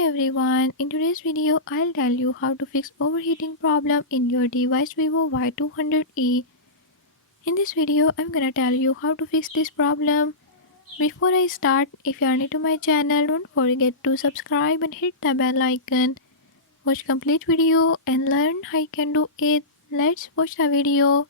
Hey everyone, in today's video I'll tell you how to fix overheating problem in your device Vivo Y200e. In this video I'm gonna tell you how to fix this problem. Before I start, if you are new to my channel, don't forget to subscribe and hit the bell icon. Watch complete video and learn how you can do it. Let's watch the video.